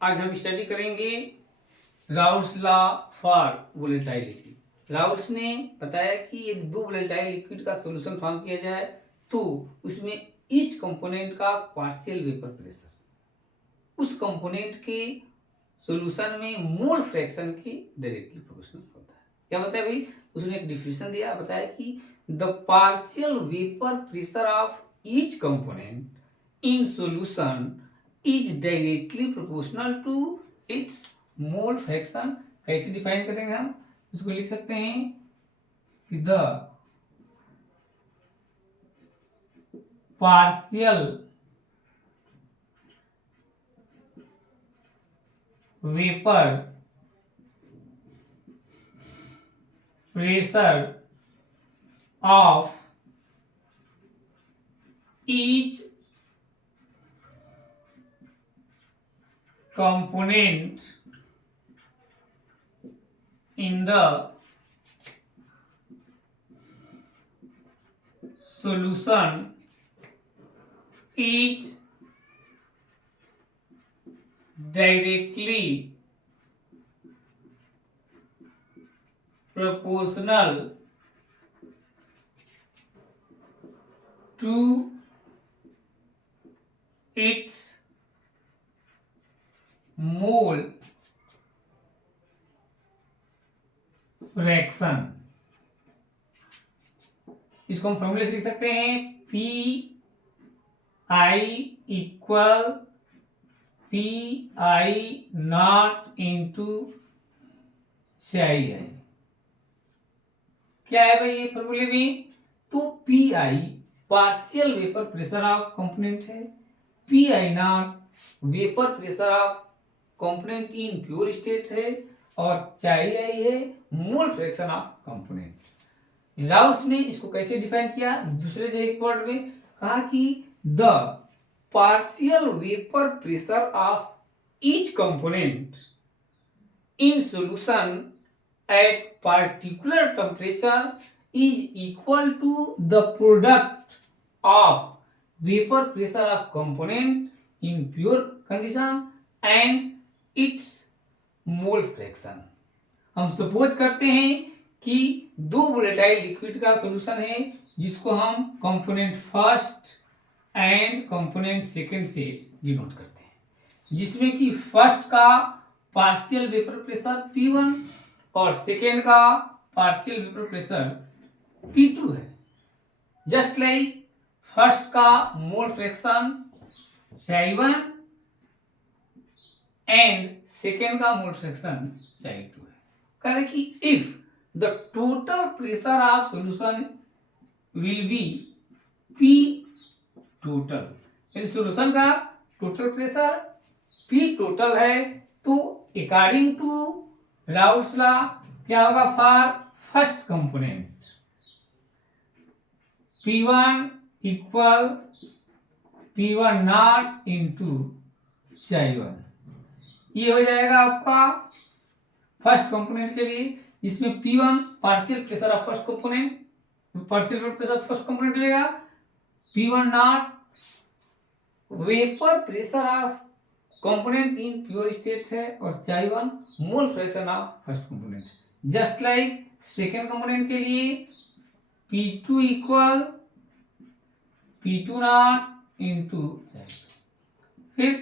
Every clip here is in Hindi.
आज हम स्टडी करेंगे Raoult's law for volatility. Raoult's ने बताया कि यदि दो वोलेटाइल लिक्विड का सॉल्यूशन फॉर्म किया जाए तो उसमें ईच कंपोनेंट का पार्शियल वेपर प्रेशर उस कंपोनेंट के सॉल्यूशन में मोल फ्रैक्शन की डायरेक्टली प्रोपोर्शनल होता है। क्या बताया भाई? उसने एक डिफिनेशन दिया, बताया कि the partial vapour pressure of each component in solution is directly proportional to its mole fraction. कैसे डिफाइन करेंगे हम? उसको लिख सकते हैं कि the partial vapour pressure of each component in the solution is directly proportional to its mole fraction. इसको हम फॉर्मूले से लिख सकते हैं P I equal P I not into चाहिए। क्या है भाई ये फॉर्मूले में? तो P I partial vapour pressure of component है, P I not vapour pressure of component in pure state है, और चाहिए आई है mole fraction of component. Raoult's ने इसको कैसे डिफाइन किया? दूसरे जो एक वर्ड में कहा कि the partial vapour pressure of each component in solution at particular temperature is equal to the product of vapor pressure of component in pure condition and its mole fraction। हम सपोज करते हैं कि दो वोलेटाइल लिक्विड का सॉल्यूशन है जिसको हम component first and component second से डिनोट करते हैं, जिसमें कि फर्स्ट का पार्शियल वेपर प्रेशर P1 और सेकेंड का पार्शियल वेपर प्रेशर P2 है। जस्ट लाइक फर्स्ट का mole fraction Chi1 and second का मोल फ्रैक्शन Chi2 है। कह रहे कि if the total pressure of solution will be P total, यदि सॉल्यूशन का टोटल प्रेशर P टोटल है तो अकॉर्डिंग टू राउल्ट्स लॉ क्या होगा? For first component P1 equal P1 not into Chi1। ये हो जाएगा आपका फर्स्ट कंपोनेंट के लिए, जिसमें P1 partial pressure of first component, partial pressure of first component मिलेगा, P1 not vapour pressure of component in pure state है, और Chi1 mole fraction of first component. Just like second component के लिए P2 equal P2 not into Chi2। फिर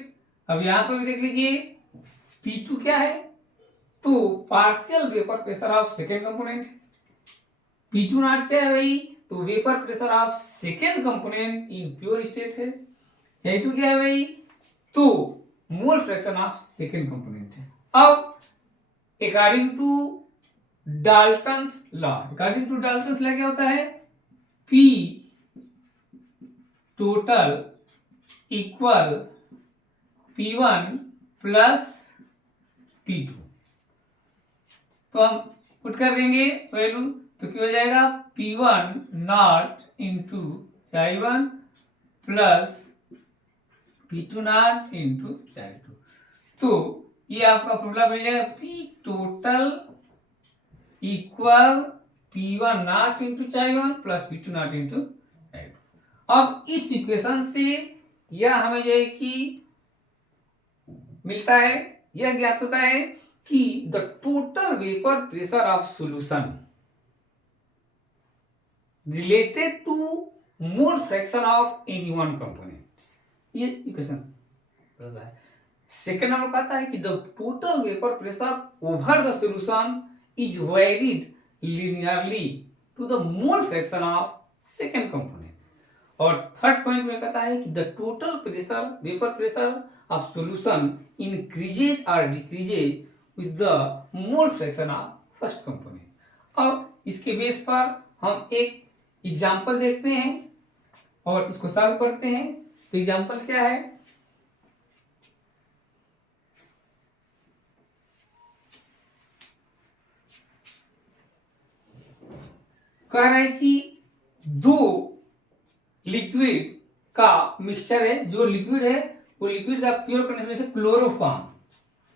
अब यहां पर भी देख लीजिए P2 क्या है? तो partial vapour pressure of second component. P2 naught क्या है भाई? तो vapour pressure of second component in pure state है। Chi2 क्या है भाई? तो mole fraction of second component है। अब according to Dalton's law, according to Dalton's law क्या होता है? P total equal P1 plus P2। तो हम पुट कर देंगे वैल्यू, तो क्या हो जाएगा? P1 not into Chi1 plus P2 not into Chi2। तो ये आपका फॉर्मूला मिल जाएगा P total equal P1 not into Chi1 plus P2 not into Chi2। अब इस इक्वेशन से यह हमें जो है कि मिलता है, यह ज्ञात होता है कि the total vapour pressure of solution related to mole fraction of any one component, ये इक्वेशन रहता है। सेकेंड नंबर कहता है कि the total vapour pressure over the solution is varied linearly to the mole fraction of second component. और थर्ड पॉइंट में कहता है कि the total pressure vapour pressure of solution increases और decreases with the mole fraction of first component. अब इसके बेस पर हम एक एग्जाम्पल देखते हैं और इसको सॉल्व करते हैं। तो एग्जाम्पल क्या है, कह रहा है कि दो लिक्विड का मिक्सचर है, जो लिक्विड है वो लिक्विड का प्योर कंडीशन में से क्लोरोफॉर्म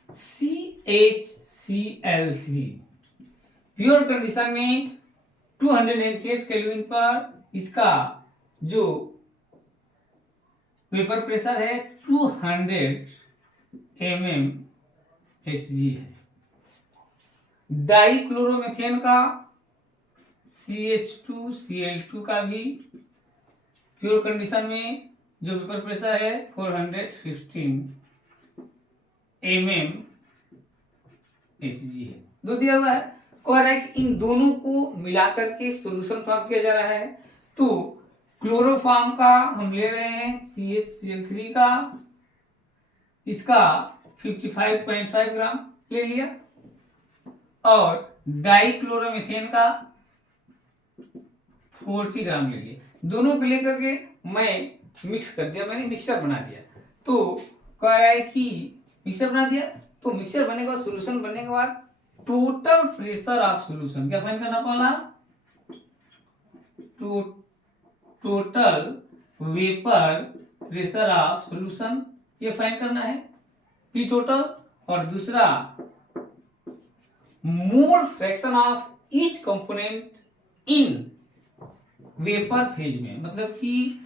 CHCl3 प्योर कंडीशन में 298 केल्विन पर इसका जो वेपर प्रेशर है 200 mmHg है। डाइक्लोरोमीथेन का CH2Cl2 का भी प्योर कंडीशन में जो वेपर प्रेशर है 415 mmHg है। दो दिया हुआ है, कह रहा है कि इन दोनों को मिलाकर के सॉल्यूशन फॉर्म किया जा रहा है। तो क्लोरोफॉर्म का हम ले रहे हैं CHCl3 का, इसका 55.5 ग्राम ले लिया, और डाइक्लोरोमीथेन का 40 ग्राम ले लिया। दोनों को लेकर के मैं मिक्स कर दिया, मैंने मिक्सचर बना दिया। तो कह रहा है कि मिक्सचर बना दिया, तो मिक्सचर बनने के बाद सॉल्यूशन बनने के बाद टोटल प्रेशर ऑफ सॉल्यूशन क्या फाइंड करना पड़ा, total vapour pressure of solution ये फाइंड करना है पी टोटल, और दूसरा mole fraction of each component in vapour phase में, मतलब कि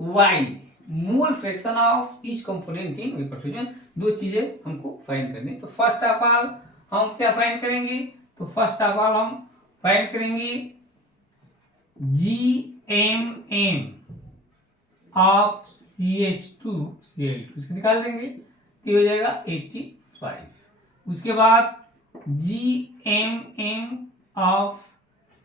y mole fraction of each component in vapour phase में। दो चीजें हमको फाइंड करनी। तो फर्स्ट ऑफ ऑल हम क्या फाइंड करेंगे, तो फर्स्ट ऑफ ऑल हम फाइंड करेंगे GMM ऑफ CH2Cl2, इसको निकाल देंगे तो हो जाएगा 85। उसके बाद GMM ऑफ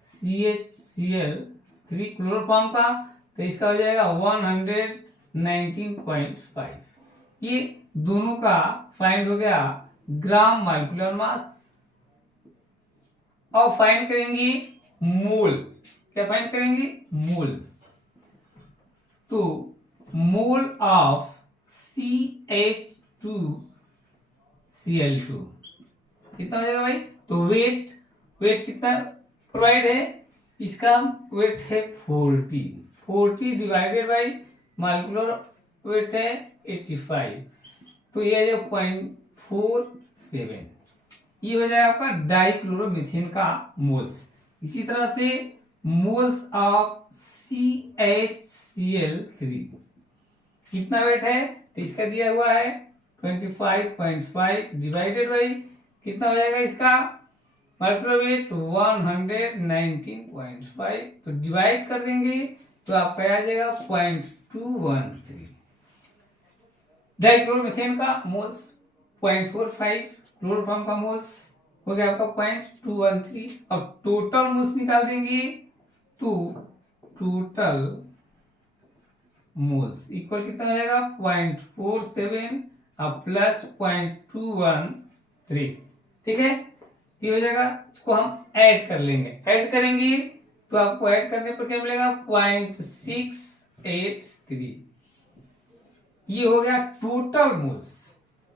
CHCl3 क्लोरोफॉर्म का, तो इसका हो जाएगा 119.5। ये दोनों का फाइंड हो गया ग्राम मालिक्यूलर मास। और फाइंड करेंगे मोल, क्या फाइंड करेंगे, मोल। तो मोल ऑफ CH2Cl2 कितना हो जाएगा भाई, तो वेट कितना प्रोवाइड है, इसका वेट है 40 डिवाइडेड बाई मालिक्यूलर वेट है 85, तो ये है 0.47। ये हो जाएगा आपका डाइक्लोरोमीथेन का मोल्स। इसी तरह से मोल्स ऑफ CHCl3 कितना वेट है, तो इसका दिया हुआ है 25.5 डिवाइडेड बाई कितना हो जाएगा इसका माइक्रो वेट 119.5, तो डिवाइड कर देंगे तो आपका आ जाएगा 0.213। डाइक्लोरोमीथेन का मोल्स 0.45, क्लोरोफॉर्म का मोल्स हो गया आपका 0.213। अब टोटल मोल्स निकाल देंगे तो टोटल मोल्स इक्वल कितना हो जाएगा 0.47 अब प्लस 0.213, ठीक है। ये हो जाएगा, इसको हम ऐड कर लेंगे, ऐड करेंगे तो आपको ऐड करने पर क्या मिलेगा 0.683। ये हो गया टोटल मोल्स,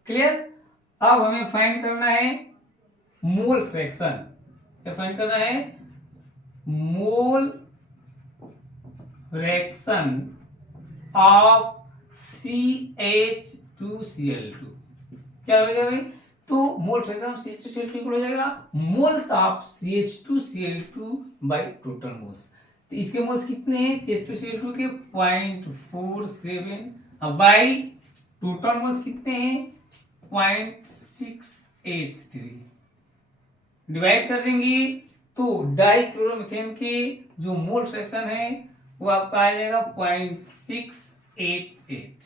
क्लियर। अब हमें फाइंड करना है मोल फ्रैक्शन, क्या फाइंड करना है, मोल फ्रैक्शन ऑफ CH2Cl2 क्या हो जाएगा भाई, तो मोल फ्रैक्शन ऑफ CH2Cl2 हो जाएगा moles of CH2Cl2 by total moles. तो इसके मोल्स कितने हैं CH2Cl2 के 0.47, अब बाय टोटल मोल्स कितने हैं 0.683 डिवाइड कर देंगे तो डाइक्लोरोमीथेन के जो मोल फ्रैक्शन है वो आपका आ जाएगा 0.688।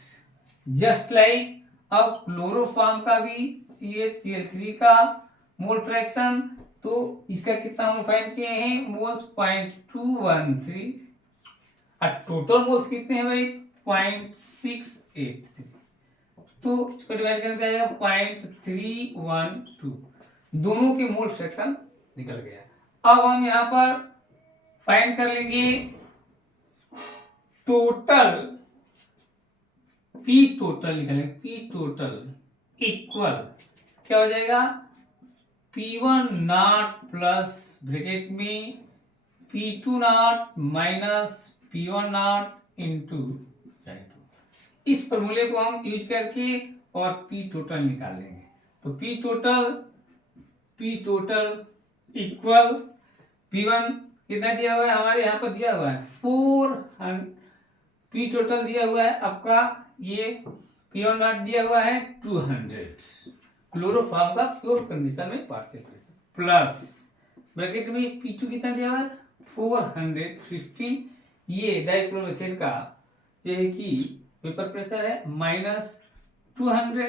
जस्ट लाइक अब क्लोरोफॉर्म का भी CHCl3 का मोल फ्रैक्शन, तो इसका कितना हम फाइंड किए हैं मोल्स 0.213 और टोटल मोल्स कितने हैं भाई 0.683, तो इसको डिवाइड करके आ जाएगा 0.312, दोनों के मोल फ्रैक्शन निकल गया। अब हम यहाँ पर फाइंड कर लेंगे टोटल पी टोटल निकालेंगे, पी टोटल इक्वल क्या हो जाएगा P1 नॉट प्लस ब्रैकेट में P2 not minus P1 not into sine 2। इस फॉर्मूले को हम यूज करके और P टोटल निकाल लेंगे। तो P टोटल इक्वल P1 कितना दिया हुआ है हमारे यहाँ पर दिया हुआ है 400, P टोटल दिया हुआ है आपका ये P1 नॉट दिया हुआ है 200 क्लोरोफॉर्म का प्योर कंडीशन में पार्शियल प्रेशर प्लस ब्रैकेट में P2 कितना दिया हुआ है 415, ये डाइक्लोरोमीथेन का ये है कि वेपर प्रेशर है माइनस 200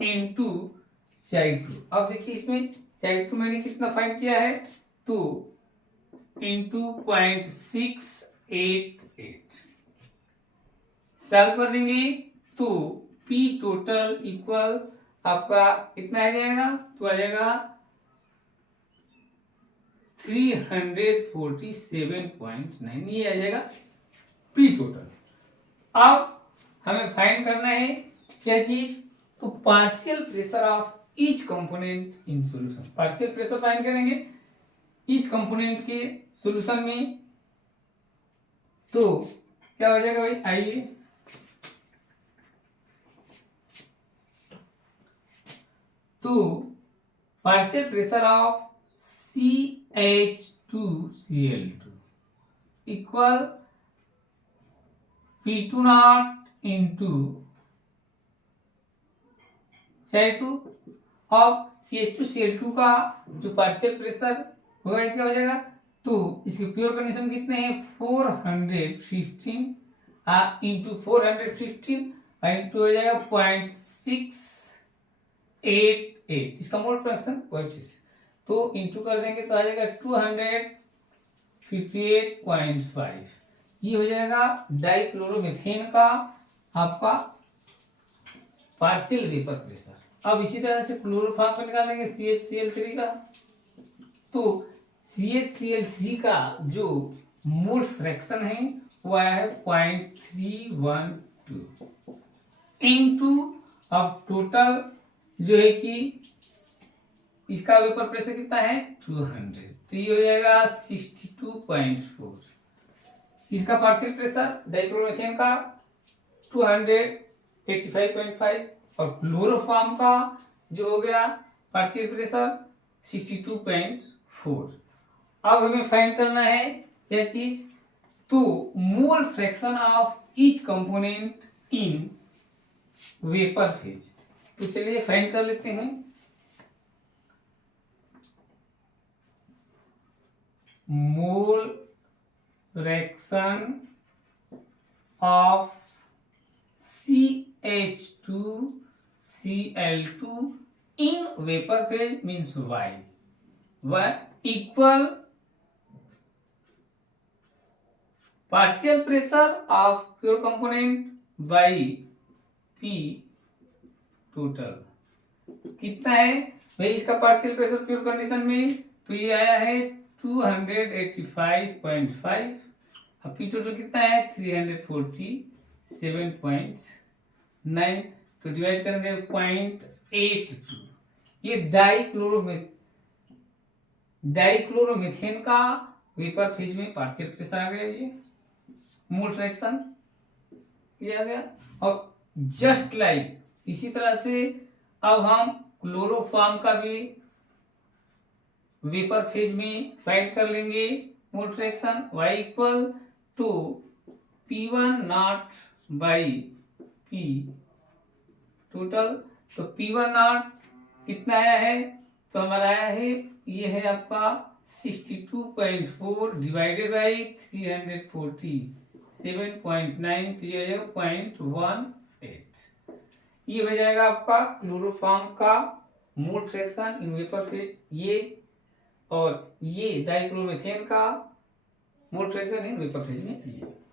इंटू Chi2। अब देखिए इसमें Chi2 मैंने कितना फाइंड किया है तो इंटू 0.688 सॉल्व कर देंगे तो P टोटल इक्वल आपका कितना आ जाएगा तो आ जाएगा 347.9, ये आ जाएगा P टोटल। अब हमें फाइंड करना है क्या चीज तो partial pressure of each component in solution. Partial pressure find करेंगे ईच कंपोनेंट के सॉल्यूशन में, तो क्या हो जाएगा भाई आइए तो partial pressure of CH2Cl2 equal P2 not into Chi2। अब CH2Cl2 का जो पार्शियल प्रेशर होगा क्या हो जाएगा तो इसकी प्योर कंडीशन कितने हैं 415 इंटू 415 इंटू हो जाएगा 0.688, इसका मोल फ्रैक्शन 25, तो इंटू कर देंगे तो आ जाएगा 258.5, ये हो जाएगा डाइक्लोरोमीथेन का आपका पार्शियल वेपर प्रेशर। अब इसी तरह से क्लोरोफॉर्म का निकालेंगे CHCl3 का, तो CHCl3 का जो मोल फ्रैक्शन है वो आया है 0.312 इंटू अब टोटल जो है कि इसका वेपर प्रेशर कितना है 200, तो ये हो जाएगा 62.4। इसका पार्शियल प्रेशर डाइक्लोरोमीथेन का 285.5 और क्लोरोफॉर्म का जो हो गया पार्शियल प्रेशर 62.4। अब हमें फाइंड करना है यह चीज तो mole fraction of each component in vapour phase. तो चलिए फाइंड कर लेते हैं। मोल fraction of CH2Cl2 in vapor phase means Y equal partial pressure of pure component by P total। कितना है भाई इसका पार्शियल प्रेशर प्योर कंडीशन में तो ये आया है 285.5 और P टोटल कितना है 347.9, तो डिवाइड करेंगे 0.82। ये डाइक्लोरोमीथेन का वेपर फेज में पार्शियल प्रेशर आ गया, ये मोल फ्रैक्शन ये आ गया। और जस्ट लाइक इसी तरह से अब हम क्लोरोफॉर्म का भी वेपर फेज में फाइंड कर लेंगे मोल फ्रैक्शन Y इक्वल तो P1 not by P total तो P1 नॉट कितना आया है, तो हमारा आया है, ये है आपका 62.4 डिवाइडेड बाई 340, 7.9, 0.18। ये हो जाएगा आपका क्लोरोफॉर्म का mole fraction in vapour phase, ये, और ये डाइक्लोरोमेथेन का mole fraction in vapour phase में ये।